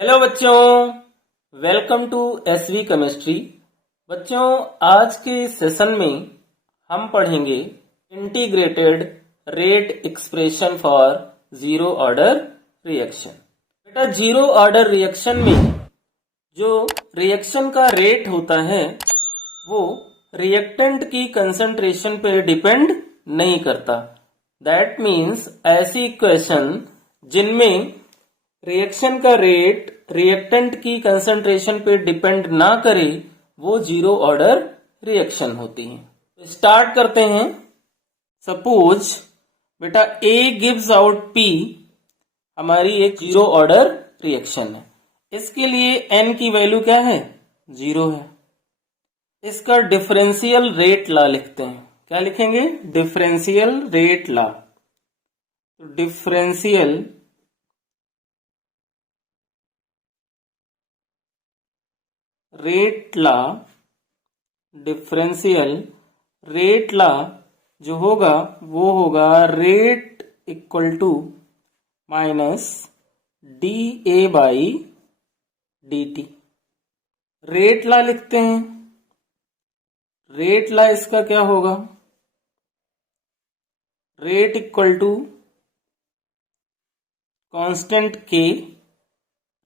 Hello बच्चों, welcome to SV chemistry. बच्चों, आज के सेशन में हम पढ़ेंगे integrated rate expression for zero order reaction. बेटा, जीरो ऑर्डर रिएक्शन में जो रिएक्शन का रेट होता है वो रिएक्टेंट की कंसंट्रेशन पे डिपेंड नहीं करता। दैट मीन्स ऐसी इक्वेशन जिनमें रिएक्शन का रेट रिएक्टेंट की कंसंट्रेशन पे डिपेंड ना करे वो जीरो ऑर्डर रिएक्शन होती है। स्टार्ट करते हैं। सपोज बेटा ए गिव्स आउट पी हमारी एक जीरो ऑर्डर रिएक्शन है। इसके लिए एन की वैल्यू क्या है? जीरो है। इसका डिफरेंशियल रेट लॉ लिखते हैं। क्या लिखेंगे? Differential rate law. तो differential rate law, differential rate law जो होगा वो होगा rate equal to minus D A by D T. Rate law लिखते हैं। रेट लॉ इसका क्या होगा? Rate equal to constant K,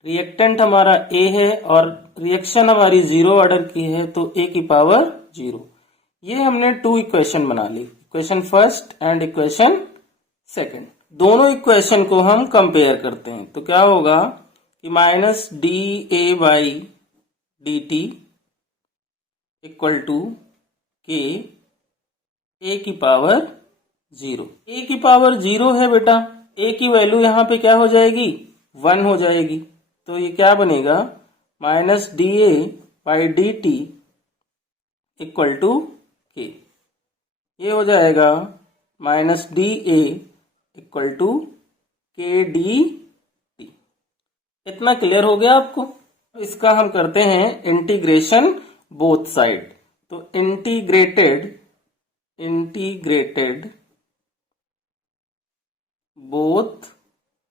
reactant हमारा ए है और रिएक्शन हमारी जीरो ऑर्डर की है तो ए की पावर जीरो। ये हमने टू इक्वेशन बना ली, equation first and equation second. दोनों इक्वेशन को हम कंपेयर करते हैं तो क्या होगा कि minus D A by D T equal to K A की पावर जीरो। ए की पावर जीरो है बेटा, ए की वैल्यू यहां पे क्या हो जाएगी? 1 हो जाएगी। तो ये क्या बनेगा? Minus D A by D T equal to K. ये हो जाएगा minus D A equal to K D T. इतना क्लियर हो गया आपको? इसका हम करते हैं इंटीग्रेशन बोथ साइड। तो इंटीग्रेटेड बोथ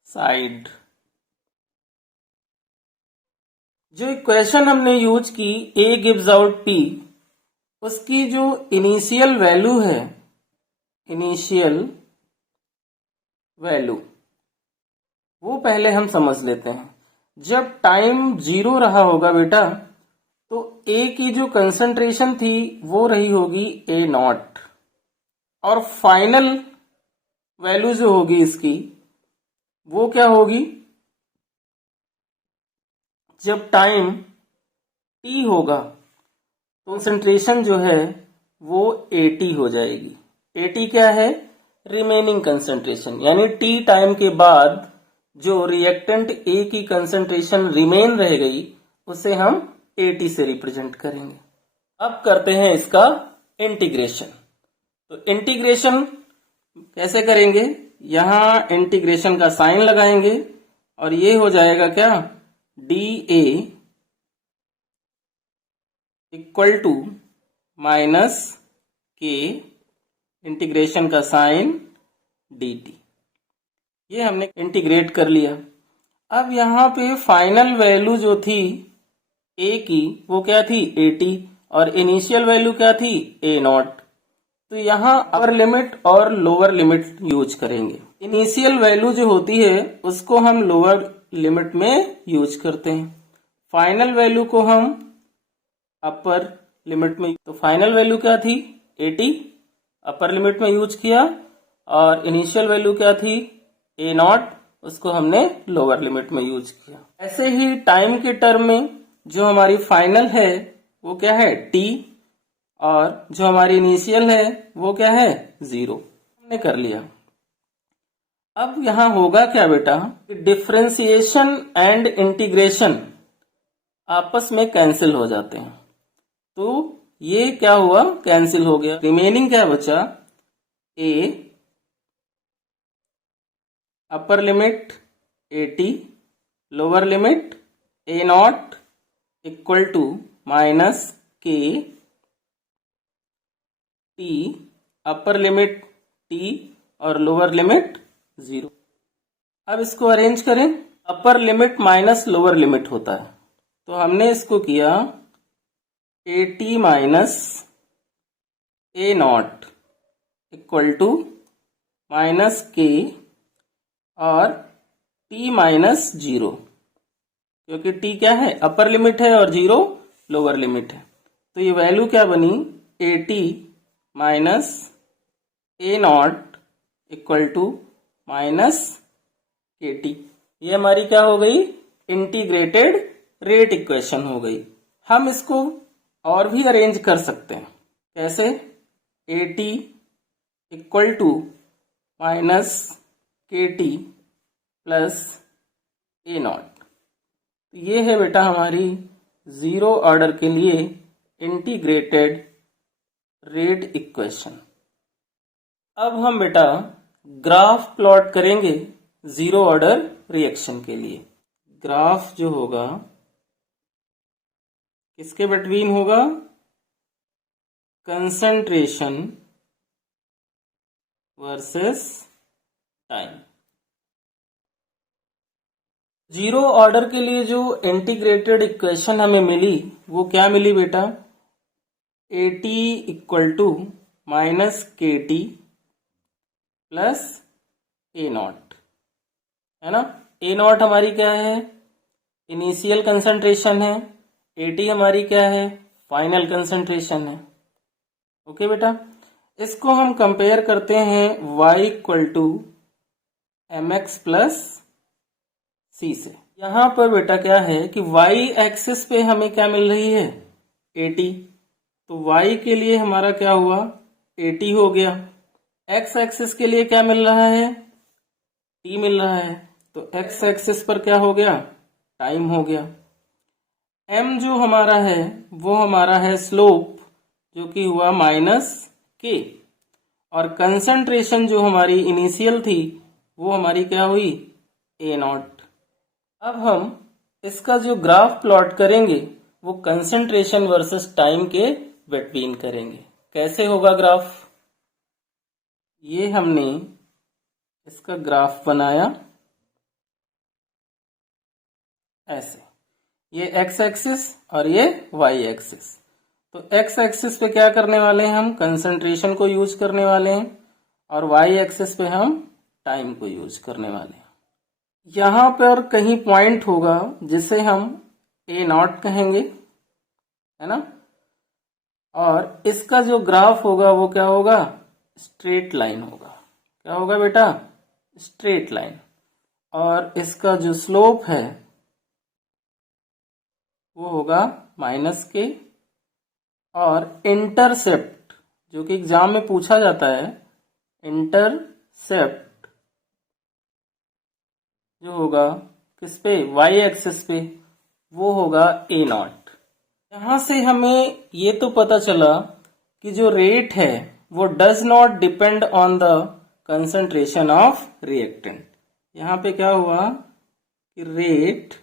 साइड। जो इक्वेशन हमने यूज की ए गिव्स आउट पी, उसकी जो इनिशियल वैल्यू है, इनिशियल वैल्यू वो पहले हम समझ लेते हैं। जब टाइम जीरो रहा होगा बेटा तो ए की जो कंसंट्रेशन थी वो रही होगी ए नॉट, और फाइनल वैल्यू जो होगी इसकी वो क्या होगी? जब टाइम टी होगा तो कंसंट्रेशन जो है वो एटी हो जाएगी। एटी क्या है? रिमेनिंग कंसंट्रेशन, यानी टी टाइम के बाद जो रिएक्टेंट ए की कंसंट्रेशन रिमेन रह गई उसे हम एटी से रिप्रेजेंट करेंगे। अब करते हैं इसका इंटीग्रेशन। तो इंटीग्रेशन कैसे करेंगे? यहां इंटीग्रेशन का साइन लगाएंगे और ये हो जाएगा क्या? D A equal to minus K integration का साइन डी टी। ये हमने इंटीग्रेट कर लिया। अब यहां पे फाइनल वैल्यू जो थी ए की वो क्या थी? 80, और इनिशियल वैल्यू क्या थी? ए नॉट। तो यहां अपर लिमिट और लोअर लिमिट यूज करेंगे। इनिशियल वैल्यू जो होती है उसको हम लोअर लिमिट में यूज करते हैं, फाइनल वैल्यू को हम अपर लिमिट में। तो फाइनल वैल्यू क्या थी? 80, अपर लिमिट में यूज किया, और इनिशियल वैल्यू क्या थी? ए नॉट, उसको हमने लोअर लिमिट में यूज किया। ऐसे ही टाइम के टर्म में जो हमारी फाइनल है वो क्या है? टी, और जो हमारी इनिशियल है वो क्या है? जीरो। हमने कर लिया। अब यहां होगा क्या बेटा? डिफरेंशिएशन एंड इंटीग्रेशन आपस में कैंसिल हो जाते हैं। तो ये क्या हुआ? कैंसिल हो गया। रिमेनिंग क्या बचा? A upper limit 80, lower limit A naught equal to minus K T, upper limit T और लोअर लिमिट जीरो। अब इसको अरेंज करें। Upper limit minus lower limit होता है। तो हमने इसको किया AT minus A0 equal to minus K और T माइनस 0, क्योंकि T क्या है, अपर लिमिट है और 0 लोअर लिमिट है। तो ये वैल्यू क्या बनी, AT minus A0 equal to minus KT। ये हमारी क्या हो गई, इंटीग्रेटेड रेट इक्वेशन हो गई। हम इसको और भी अरेंज कर सकते हैं। कैसे, AT equal to minus KT plus A0। ये है बेटा हमारी जीरो ऑर्डर के लिए इंटीग्रेटेड रेट इक्वेशन। अब हम बेटा ग्राफ प्लॉट करेंगे जीरो ऑर्डर रिएक्शन के लिए। ग्राफ जो होगा किसके बिटवीन होगा, concentration versus time. Zero order के लिए जो इंटीग्रेटेड इक्वेशन हमें मिली वो क्या मिली बेटा, AT equal to minus KT plus A0, है ना। A0 हमारी क्या है, इनिशियल कंसंट्रेशन है, AT हमारी क्या है, फाइनल कंसंट्रेशन है। ओके बेटा, इसको हम कंपेयर करते हैं y equal to mx plus c से। यहां पर बेटा क्या है कि y एक्सिस पे हमें क्या मिल रही है, AT। तो y के लिए हमारा क्या हुआ, AT हो गया। x एक्सिस के लिए क्या मिल रहा है, t मिल रहा है। तो x एक्सिस पर क्या हो गया, टाइम हो गया। m जो हमारा है वो हमारा है स्लोप, जो कि हुआ माइनस k। और कंसंट्रेशन जो हमारी इनिशियल थी वो हमारी क्या हुई, A0। अब हम इसका जो ग्राफ प्लॉट करेंगे वो कंसंट्रेशन वर्सेस टाइम के बिटवीन करेंगे। कैसे होगा ग्राफ, ये हमने इसका ग्राफ बनाया ऐसे, ये x एक्सिस और ये y एक्सिस। तो x एक्सिस पे क्या करने वाले हैं, हम कंसंट्रेशन को यूज करने वाले हैं, और y एक्सिस पे हम टाइम को यूज करने वाले हैं। यहां पर कहीं पॉइंट होगा जिसे हम A0 कहेंगे, है ना। और इसका जो ग्राफ होगा वो क्या होगा, स्ट्रेट लाइन होगा। क्या होगा बेटा, स्ट्रेट लाइन। और इसका जो स्लोप है वो होगा माइनस के। और इंटरसेप्ट जो कि एग्जाम में पूछा जाता है, इंटरसेप्ट जो होगा किस पे, y एक्सिस पे, वो होगा A0। यहां से हमें ये तो पता चला कि जो रेट है वो does not depend on the concentration of reactant. यहां पे क्या हुआ कि rate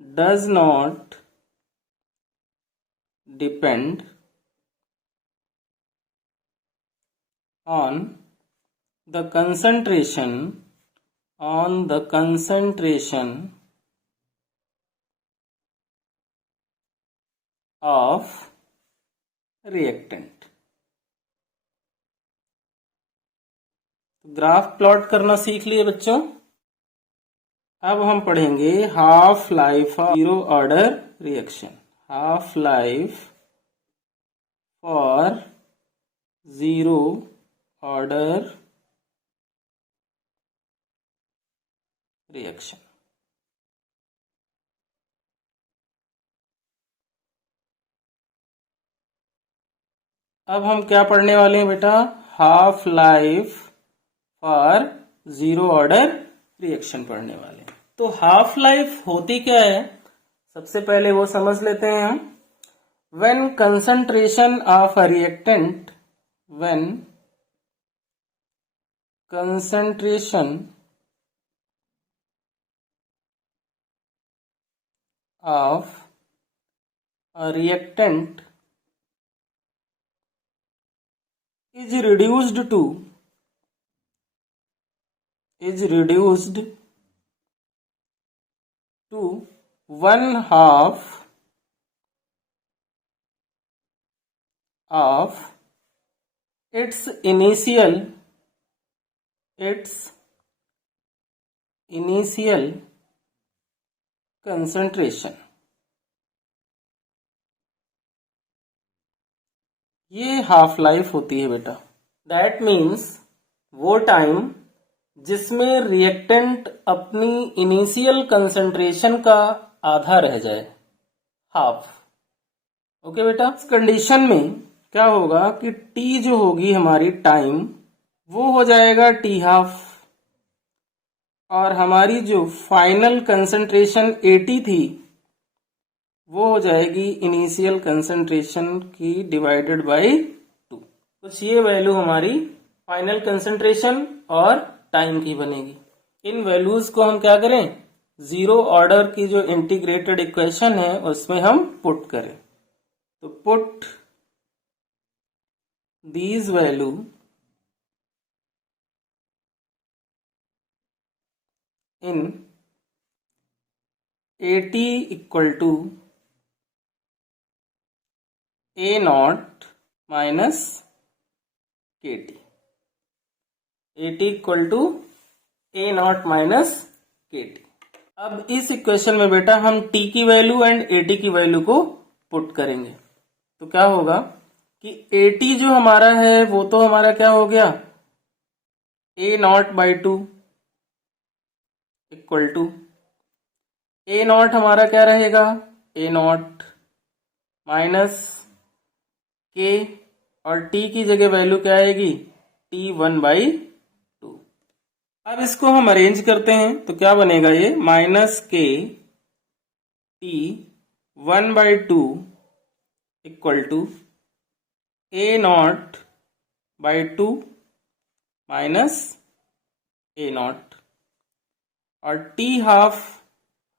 does not depend on the concentration of reactant। Graph plot करना सीख लिए बच्चों। अब हम पढ़ेंगे half life of zero order reaction. Half life for zero order reaction. अब हम क्या पढ़ने वाले हैं बेटा, half life for zero order reaction पढ़ने वाले हैं। तो हाफ लाइफ होती क्या है, सबसे पहले वो समझ लेते हैं हम। When concentration of a reactant, when concentration of a reactant is reduced to 1/2 of its initial concentration। ये हाफ लाइफ होती है बेटा। दैट मीन्स वो टाइम जिसमें रिएक्टेंट अपनी इनिशियल कंसंट्रेशन का आधा रह जाए, हाफ। ओके बेटा, इस कंडीशन में क्या होगा कि टी जो होगी हमारी टाइम, वो हो जाएगा टी हाफ, और हमारी जो फाइनल कंसंट्रेशन 80 थी वो हो जाएगी इनिशियल कंसंट्रेशन की डिवाइडेड बाय 2। कुछ ये वैल्यू हमारी फाइनल कंसंट्रेशन और टाइम की बनेगी। इन वैल्यूज को हम क्या करें, जीरो ऑर्डर की जो इंटीग्रेटेड इक्वेशन है उसमें हम पुट करें। तो put these value in AT equal to A0 minus KT। AT equal to A0 minus KT। अब इस इक्वेशन में बेटा हम T की वैल्यू एंड AT की वैल्यू को पुट करेंगे। तो क्या होगा कि AT जो हमारा है वो तो हमारा क्या हो गया, A0/2 इक्वल टू A0 हमारा क्या रहेगा, A0 माइनस K, और T की जगह वैल्यू क्या आएगी, T1/2। अब इसको हम अरेंज करते हैं तो क्या बनेगा, ये minus K T1/2 equal to A0/2 minus A0, और T हाफ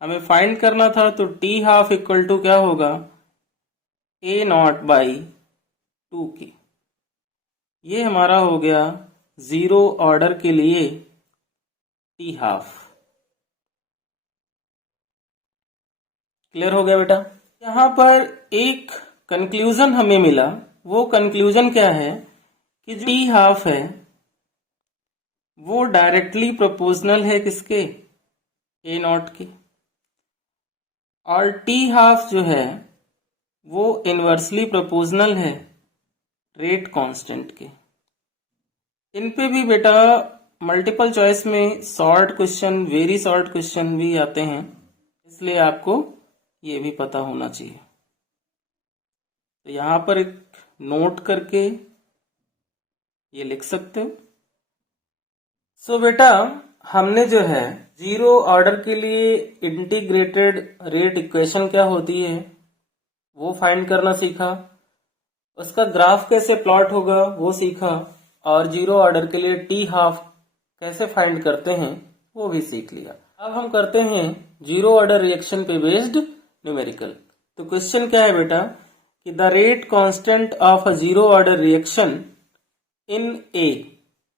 हमें फाइंड करना था, तो T हाफ इक्वल टू क्या होगा, A0/2 की। ये हमारा हो गया जीरो ऑर्डर के लिए T हाफ। क्लियर हो गया बेटा। यहां पर एक कंक्लूजन हमें मिला। वो कंक्लूजन क्या है कि जो T हाफ है वो डायरेक्टली प्रोपोर्शनल है किसके, A0 के, और T हाफ जो है वो इनवर्सली प्रोपोर्शनल है रेट कांस्टेंट के। इन पे भी बेटा मल्टीपल चॉइस में short question, very short question भी आते हैं, इसलिए आपको ये भी पता होना चाहिए। तो यहां पर एक नोट करके ये लिख सकते हो। सो बेटा हमने जो है जीरो ऑर्डर के लिए इंटीग्रेटेड रेट इक्वेशन क्या होती है वो फाइंड करना सीखा, उसका ग्राफ कैसे प्लॉट होगा वो सीखा, और जीरो ऑर्डर के लिए टी हाफ कैसे फाइंड करते हैं वो भी सीख लिया। अब हम करते हैं जीरो ऑर्डर रिएक्शन पे बेस्ड न्यूमेरिकल। तो क्वेश्चन क्या है बेटा कि the rate constant of a zero order reaction in A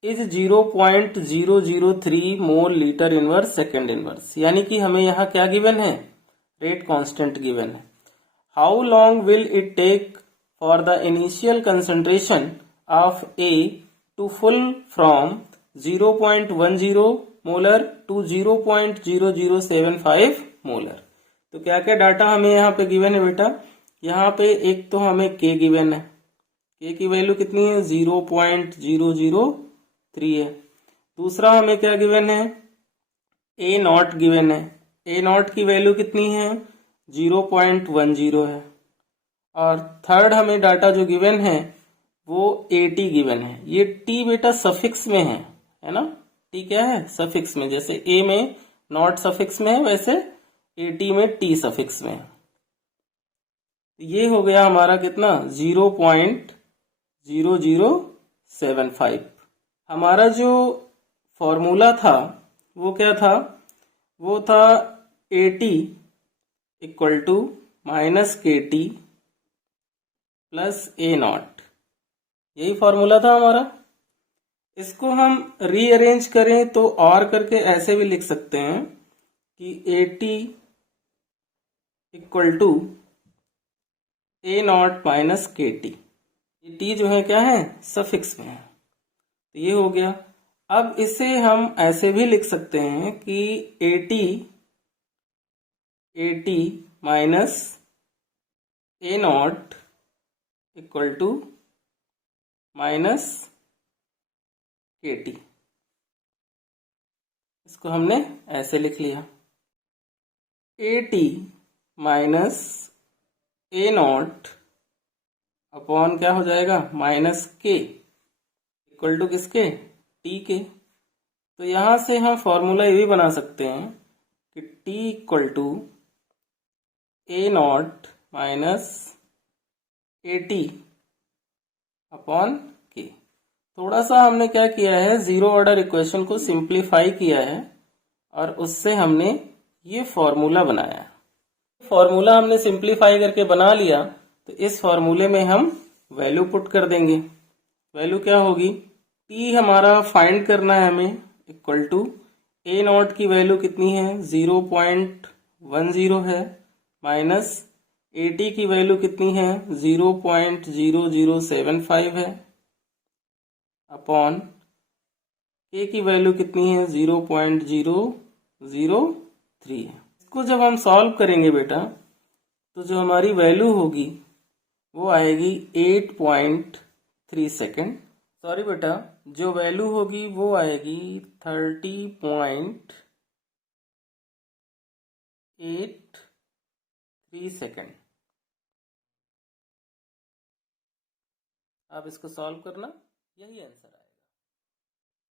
is 0.003 mole litre inverse second inverse. यानी कि हमें यहाँ क्या गिवन है, रेट कांस्टेंट गिवन है। How long will it take for the initial concentration of A to fall from 0.10 molar to 0.0075 molar. तो क्या क्या डाटा हमें यहाँ पे गिवन है बेटा, यहाँ पे एक तो हमें के गिवन है, के की वैल्यू कितनी है 0.003 है। दूसरा हमें क्या गिवन है, ए नॉट गिवन है, ए नॉट की वैल्यू कितनी है 0.10 है। और थर्ड हमें डाटा जो गिवन है वो ए टी गिवन है। ये टी बेटा सफिक्स में है ना, टी क्या है सफिक्स में, जैसे ए में नॉट सफिक्स में है वैसे ए टी में टी सफिक्स में है। ये हो गया हमारा कितना 0.0075। हमारा जो फॉर्मूला था वो क्या था, वो था AT equal to minus KT plus A0। यही फॉर्मूला था हमारा। इसको हम रीअरेंज करें तो और करके ऐसे भी लिख सकते हैं कि AT equal to A naught minus K T. ये टी जो है क्या है, सफिक्स में है, तो ये हो गया। अब इसे हम ऐसे भी लिख सकते हैं कि A T minus A naught equal to minus K T. इसको हमने ऐसे लिख लिया, A T minus A naught upon क्या हो जाएगा, माइनस के, इक्वल टू किसके, टी के। तो यहां से हम फॉर्मूला ये भी बना सकते हैं कि T equal to A naught minus A T upon K. थोड़ा सा हमने क्या किया है, जीरो ऑर्डर इक्वेशन को सिंप्लीफाई किया है और उससे हमने ये फॉर्मूला बनाया है। फॉर्मूला हमने सिंप्लीफाई करके बना लिया, तो इस फॉर्मूले में हम वैल्यू पुट कर देंगे। वैल्यू क्या होगी, टी हमारा फाइंड करना है हमें, इक्वल टू ए नॉट की वैल्यू कितनी है, 0.10 है, माइनस ए टी की वैल्यू कितनी है, 0.0075 है, अपॉन के की वैल्यू कितनी है, 0.003 है। इसको जब हम सॉल्व करेंगे बेटा, तो जो हमारी वैल्यू होगी वो आएगी 8.3 सेकेंड। सॉरी बेटा, जो वैल्यू होगी वो आएगी 30.83 सेकेंड। आप इसको सॉल्व करना, यही आंसर